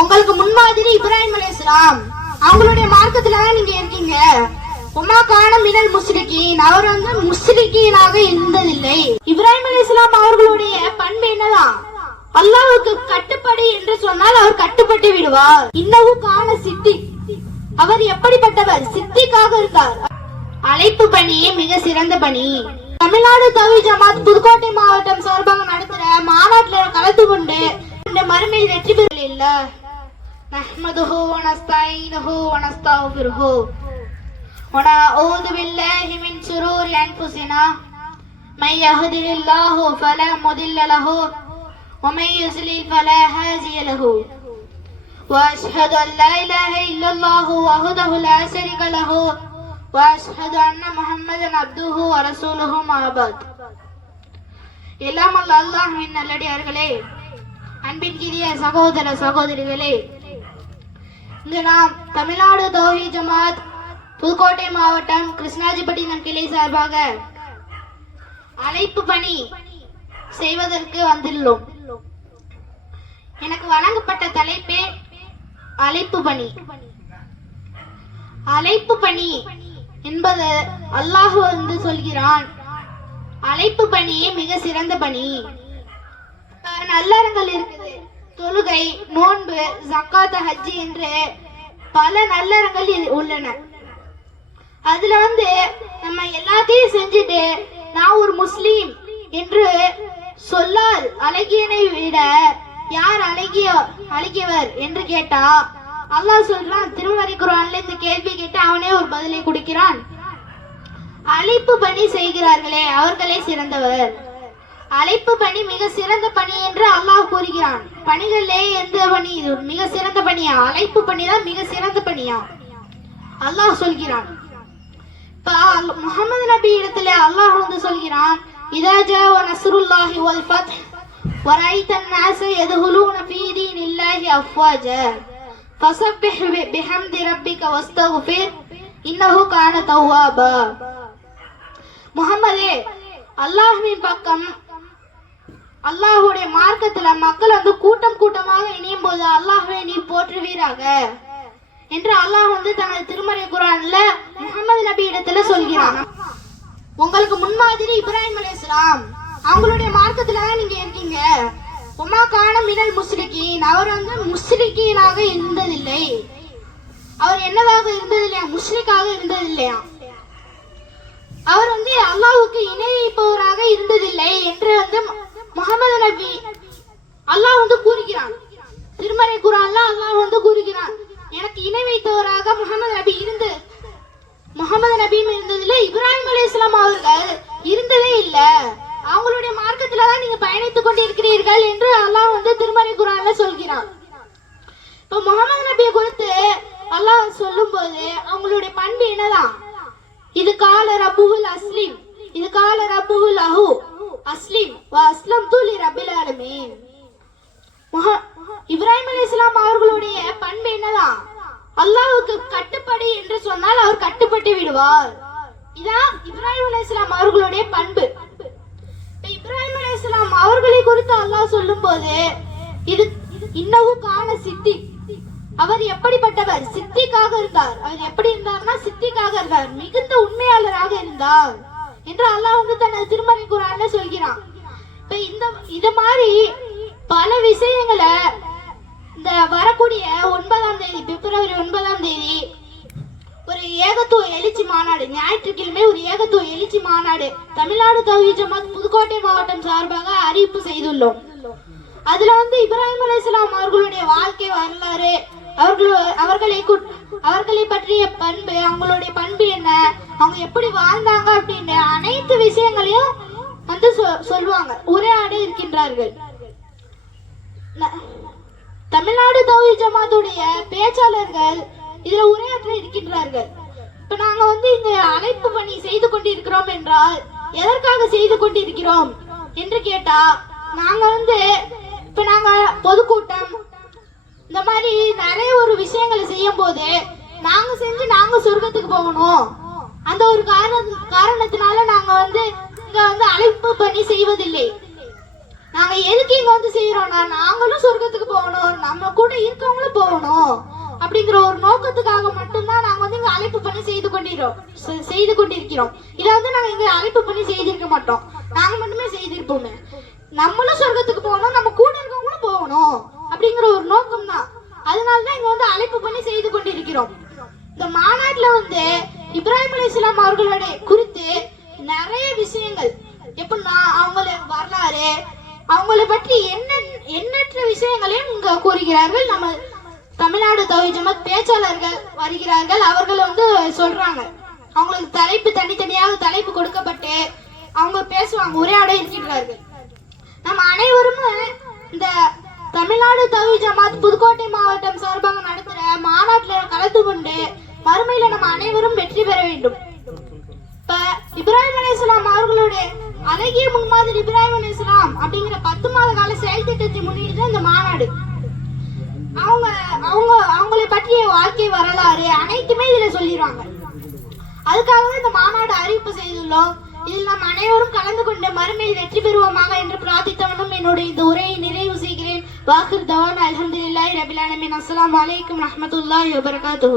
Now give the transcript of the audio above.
உங்களுக்கு முன்மாதிரி இப்ராஹிம் அலைஹிஸ்ஸலாம். அவங்களுடைய மார்க்கத்துல தான் நீங்க இருக்கீங்க. உமா காண மினல் முஸ்லிகீன் அவர் வந்து முஸ்லிகீனாக இருந்ததில்லை. இப்ராஹிம் அலைஹிஸ்ஸலாம் அவர்களுடைய பண்பு என்னதான் அல்லாவுக்கு கட்டுப்படி என்று சொன்னால் அவர் கட்டுப்பட்டு விடுவார். இன்னவும் காண சித்தி. அவர் எப்படிப்பட்டவர்? சித்திக்காக இருந்தார். அழைப்பு பணி மிக சிறந்த பணி. தமிழ்நாடு தவி ஜமாத் புதுக்கோட்டை மாவட்டம் சார்பாக நடத்துற மாநாட்டில் கலந்து கொண்டு இந்த மறுமையில் வெற்றி பெறல نحمده ونستعينه ونستغفره ونعوذ بالله من شرور أنفسنا من يهده الله فلا مضل له ومن يضلل فلا هادي له وأشهد أن لا إله إلا الله وحده لا شريك له وأشهد أن محمدا عبده ورسوله ما بعد எல்லாம் அல்லாஹ்வின் நல்லடியார்களே அன்பின் கிரிய சகோதர சகோதரிகளே இங்கு நாம் தமிழ்நாடு தௌஹி ஜமாத் புதுக்கோட்டை மாவட்டம் கிருஷ்ணாஜிப்பட்டினம் கிளை சார்பாக அழைப்பு பணி செய்வதற்கு வந்துள்ளோம். எனக்கு வழங்கப்பட்ட தலைப்பே அழைப்பு பணி. அழைப்பு பணி என்பது அல்லாஹ் வந்து சொல்கிறான். அழைப்பு பணியே மிக சிறந்த பணி. நல்லறங்கள் இருக்குது தொழுகை நோன்பு ஜக்காத் ஹஜ்ஜி என்று பல நல்லறங்கள் உள்ளன. அதுல வந்து நம்ம எல்லாத்தையும் செஞ்சுட்டு நான் ஒரு முஸ்லீம் என்று சொல்லால் அழகியனை விட யார் அழகிய அழகியவர் என்று கேட்டா அல்லாஹ் சொல்றான் திருமறை குரான்ல இந்த கேள்வி கேட்டு அவனே ஒரு பதிலை கொடுக்கிறான். அழைப்பு பணி செய்கிறார்களே அவர்களே சிறந்தவர். அழைப்பு பணி மிக சிறந்த பணி என்று அல்லாஹ் கூறுகிறான். பணிகளிலே எந்த பணி? இது மிக சிறந்த பணியா? அழைப்பு பணி தான் மிக சிறந்த பணியா? அல்லாஹ் சொல்கிறான். முகமது நபி இடத்துல அல்லாஹ் வந்து சொல்கிறான் இதாஜா ஒ நசருல்லாஹி ஒல் ஃபத் வரைத்த நாச எதுகுலூன ஃபீ தீன் இல்லாஹி அஃப்வாஜ ஃபஸப்பிஹ் பிஹம்தி ரப்பிக வஸ்தகுஃபிர் இன்னஹு கான தவ்வாபா முகமதே அல்லாஹ்வின் பக்கம் அல்லாஹ்வுடைய மார்க்கத்துல மக்கள் வந்து கூட்டம் கூட்டமாக இணையும் போது அல்லாஹுவை நீ போற்றுவீராக. என்று அல்லாஹ் வந்து தனது திருமறை குரான்ல முகமது நபி இடத்துல சொல்கிறான். உங்களுக்கு முன்மாதிரி இப்ராஹிம் அலைஹிஸ்ஸலாம் அவங்களுடைய மார்க்கத்துல தான் நீங்க இருக்கீங்க. உமா காணம் மினல் முஸ்லிக்கீன் அவர் வந்து முஸ்லிகீனாக இருந்ததில்லை. அவர் என்னதாக இருந்ததில்லையா? முஸ்லிக்காக இருந்ததில்லையா? அவர் வந்து அல்லாஹுக்கு இணைப்பவராக இருந்ததில்லை என்று வந்து முகமது நபி அல்லாஹ் வந்து கூறுகிறான். திருமறை குரான்ல அல்லாஹ் வந்து கூறுகிறான். எனக்கு இணை வைத்தவராக முகமது நபி இருந்து முகமது நபியும் இருந்ததுல இப்ராஹிம் அலைஹிஸ்ஸலாம் அவர்கள் இருந்ததே இல்ல. அவங்களுடைய மார்க்கத்துல தான் நீங்க பயணித்துக் கொண்டிருக்கிறீர்கள் என்று அல்லாஹ் வந்து திருமறை குரான்ல சொல்கிறான். இப்ப முகமது நபியை குறித்து அல்லாஹ் சொல்லும்போது அவங்களுடைய பண்பு என்னதான்? இது கால ரபுகுல் அஸ்லிம் இது கால ரப்புஹுல் அஹு அஸ்லிம் அஸ்லம் தூலி ரப்பில் ஆலமீன். முஹ- இப்ராஹிம் அவர்களுடைய பண்பு என்னதான் அல்லாஹுக்கு கட்டுப்படி என்று சொன்னால் அவர் கட்டுப்பட்டு விடுவார். இதான் இப்ராஹிம் அலைஹிஸ்ஸலாம் அவர்களுடைய பண்பு. இப்ராஹிம் அலி இஸ்லாம் அவர்களை குறித்து அல்லாஹ் சொல்லும்போது இது இன்னமும் காண சித்தி. அவர் எப்படிப்பட்டவர்? சித்திக்காக இருந்தார். அவர் எப்படி இருந்தார்னா சித்திக்காக இருந்தார். மிகுந்த உண்மையாளராக இருந்தார். என்று அல்லாஹ் வந்து தனது திருமறை குரான்ல சொல்கிறான். இப்ப இந்த இது மாதிரி பல விஷயங்களை இந்த வரக்கூடிய ஒன்பதாம் தேதி பிப்ரவரி ஒன்பதாம் தேதி ஒரு ஏகத்துவ எழுச்சி மாநாடு ஞாயிற்றுக்கிழமை ஒரு ஏகத்துவ எழுச்சி மாநாடு தமிழ்நாடு தகுதி ஜமாத் புதுக்கோட்டை மாவட்டம் சார்பாக அறிவிப்பு செய்துள்ளோம். அதுல வந்து இப்ராஹிம் அலைஹிஸ்ஸலாம் அவர்களுடைய வாழ்க்கை வரலாறு அவர்கள் அவர்களை அவர்களை பற்றிய பண்பு அவங்களுடைய பண்பு என்ன? அவங்க எப்படி வாழ்ந்தாங்க அப்படின்னு அனைத்து விஷயங்களையும் வந்து சொ- சொல்லுவாங்க. உரையாட இருக்கின்றார்கள். ந- தமிழ்நாடு தௌஹி ஜமாத்துடைய பேச்சாளர்கள் இதுல உரையாற்ற இருக்கின்றார்கள். இப்ப நாங்க வந்து இந்த அழைப்பு பணி செய்து கொண்டிருக்கிறோம் என்றால் எதற்காக செய்து கொண்டிருக்கிறோம் என்று கேட்டா நாங்க வந்து இப்ப நாங்க பொதுக்கூட்டம் இந்த மாதிரி நிறைய ஒரு விஷயங்களை செய்யும் போது நாங்க செஞ்சு நாங்க சொர்க்கத்துக்கு போகணும். அந்த ஒரு காரண காரணத்தினால நாங்க வந்து இங்க வந்து அழைப்பு பண்ணி செய்வதில்லை. நாங்க எதுக்கு இங்க வந்து செய்யறோம்னா நாங்களும் சொர்க்கத்துக்கு போகணும் நம்ம கூட இருக்கவங்களும் போகணும் அப்படிங்கிற ஒரு நோக்கத்துக்காக மட்டும்தான் நாங்க வந்து இங்க அழைப்பு பண்ணி செய்து கொண்டிருக்கிறோம். செய்து கொண்டிருக்கிறோம். இதை வந்து நாங்க இங்க அழைப்பு பண்ணி செய்திருக்க மாட்டோம். நாங்க மட்டுமே செய்திருப்போமே. நம்மளும் சொர்க்கத்துக்கு போகணும் நம்ம கூட இருக்கவங்களும் போகணும் அப்படிங்கிற ஒரு நோக்கம் தான் அதனாலதான் இங்க வந்து அழைப்பு பண்ணி செய்து கொண்டிருக்கிறோம். இந்த மாநாட்டுல வந்து இப்ராஹிம் அலி இஸ்லாம் அவர்களுடைய குறித்து நிறைய விஷயங்கள். எப்படின்னா அவங்கள வரலாறு அவங்கள பற்றி என்ன எண்ணற்ற விஷயங்களையும் இங்க கூறுகிறார்கள். நம்ம தமிழ்நாடு தவி பேச்சாளர்கள் வருகிறார்கள். அவர்கள் வந்து சொல்றாங்க. அவங்களுக்கு தலைப்பு தனித்தனியாக தலைப்பு கொடுக்கப்பட்டு அவங்க பேசுவாங்க உரையாட இருக்கிறார்கள் நம்ம அனைவரும் இந்த தமிழ்நாடு தவி ஜமாத் புதுக்கோட்டை மாவட்டம் சார்பாக நடத்துற மாநாட்டில் கலந்து கொண்டு மறுமையில நம்ம அனைவரும் வெற்றி பெற வேண்டும். இப்ப இப்ராஹிம் அலிஸ்லாம் அவர்களுடைய அழகிய முன்மாதிரி இப்ராஹிம் அலிஸ்லாம் அப்படிங்கிற பத்து மாத கால செயல் திட்டத்தை முன்னிட்டு இந்த மாநாடு. அவங்க அவங்க அவங்களை பற்றிய வாழ்க்கை வரலாறு அனைத்துமே இதுல சொல்லிடுவாங்க. அதுக்காக இந்த மாநாடு அறிவிப்பு செய்துள்ளோம். இதில் நாம் அனைவரும் கலந்து கொண்டு மறுமையில் வெற்றி பெறுவோமாக என்று பிரார்த்தித்தவனும் என்னுடைய இந்த உரையை நிறைவு செய்கிறேன். வாக்குர் தவான் அல்ஹம்துலில்லாஹி ரபிலானமின் அஸ்லாம் வலைக்கம் அலைக்கும் வபரகாத்து